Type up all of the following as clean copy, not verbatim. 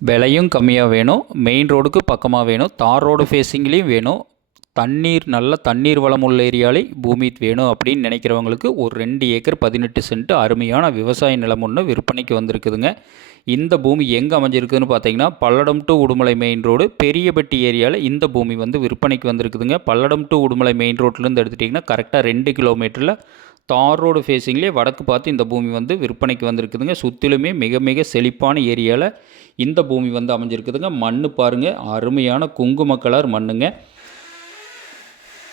விலையும் கம்மியாக வேணும், மெயின் ரோடுக்கு பக்கமாக வேணும், தார் ரோடு ஃபேஸிங்லேயும் வேணும், நல்ல தண்ணீர் வளம் உள்ள ஏரியாலே பூமி வேணும் அப்படின்னு நினைக்கிறவங்களுக்கு ஒரு 2 ஏக்கர் 18 சென்ட் அருமையான விவசாய நிலம் ஒன்று விற்பனைக்கு வந்திருக்குதுங்க. இந்த பூமி எங்கே அமைஞ்சிருக்குதுன்னு பார்த்தீங்கன்னா, Palladam to Udumalai main road Periyapatti ஏரியாவில் இந்த பூமி வந்து விற்பனைக்கு வந்திருக்குதுங்க. பல்லடம் டு உடுமலை மெயின் ரோட்லேருந்து எடுத்துட்டிங்கன்னா கரெக்டாக 2 கிலோமீட்டரில் தார் ரோடு ஃபேஸிங்லேயே வடக்கு பார்த்து இந்த பூமி வந்து விற்பனைக்கு வந்திருக்குதுங்க. சுற்றிலுமே மிக மிக செழிப்பான ஏரியாவில் இந்த பூமி வந்து அமைஞ்சிருக்குதுங்க. மண் பாருங்கள், அருமையான குங்கும கலர் மண்ணுங்க.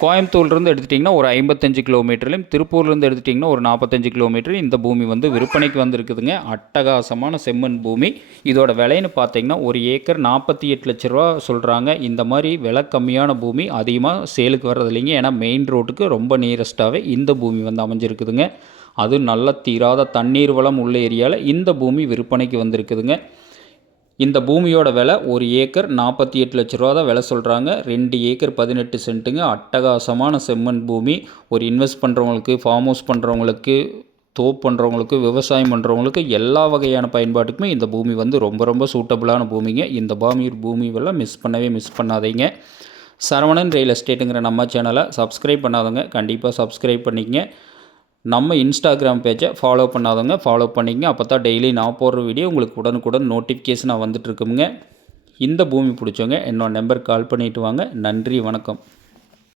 கோயம்புத்தூர்லேருந்து எடுத்துட்டிங்கன்னா ஒரு 55 கிலோமீட்டர்லையும், திருப்பூர்லேருந்து எடுத்துட்டிங்கன்னா ஒரு 45 கிலோமீட்டர் இந்த பூமி வந்து விற்பனைக்கு வந்திருக்குதுங்க. அட்டகாசமான செம்மண் பூமி. இதோட விலைன்னு பார்த்தீங்கன்னா ஒரு ஏக்கர் 48 லட்ச ரூபா சொல்கிறாங்க. இந்த மாதிரி விலை கம்மியான பூமி அதிகமாக சேலுக்கு வர்றது இல்லைங்க. ஏன்னா மெயின் ரோட்டுக்கு ரொம்ப நியரஸ்ட்டாகவே இந்த பூமி வந்து அமைஞ்சிருக்குதுங்க. அது நல்ல தீராத தண்ணீர் வளம் உள்ள ஏரியாவில் இந்த பூமி விற்பனைக்கு வந்திருக்குதுங்க. இந்த பூமியோட விலை ஒரு ஏக்கர் 48 லட்ச ரூபா தான் விலை சொல்கிறாங்க. 2 ஏக்கர் 18 சென்ட்டுங்க. அட்டகாசமான செம்மண் பூமி. ஒரு இன்வெஸ்ட் பண்ணுறவங்களுக்கு, ஃபார்ம் ஹவுஸ் பண்ணுறவங்களுக்கு, தோப்பு பண்ணுறவங்களுக்கு, விவசாயம் பண்ணுறவங்களுக்கு எல்லா வகையான பயன்பாட்டுக்குமே இந்த பூமி வந்து ரொம்ப ரொம்ப சூட்டபுளான பூமிங்க. இந்த பூமியெல்லாம் மிஸ் பண்ணாதீங்க. சரவணன் ரியல் எஸ்டேட்டுங்கிற நம்ம சேனலை சப்ஸ்கிரைப் பண்ணாதவங்க கண்டிப்பாக சப்ஸ்கிரைப் பண்ணிக்கங்க. நம்ம இன்ஸ்டாகிராம் பேஜை ஃபாலோ பண்ணாதவங்க ஃபாலோ பண்ணிக்கங்க. அப்போ தான் டெய்லி நான் போடுற வீடியோ உங்களுக்கு உடனுக்குடன் நோட்டிஃபிகேஷனாக வந்துட்டுருக்குங்க. இந்த பூமி பிடிச்சவங்க என்னோட நம்பருக்கு கால் பண்ணிவிட்டு வாங்க. நன்றி, வணக்கம்.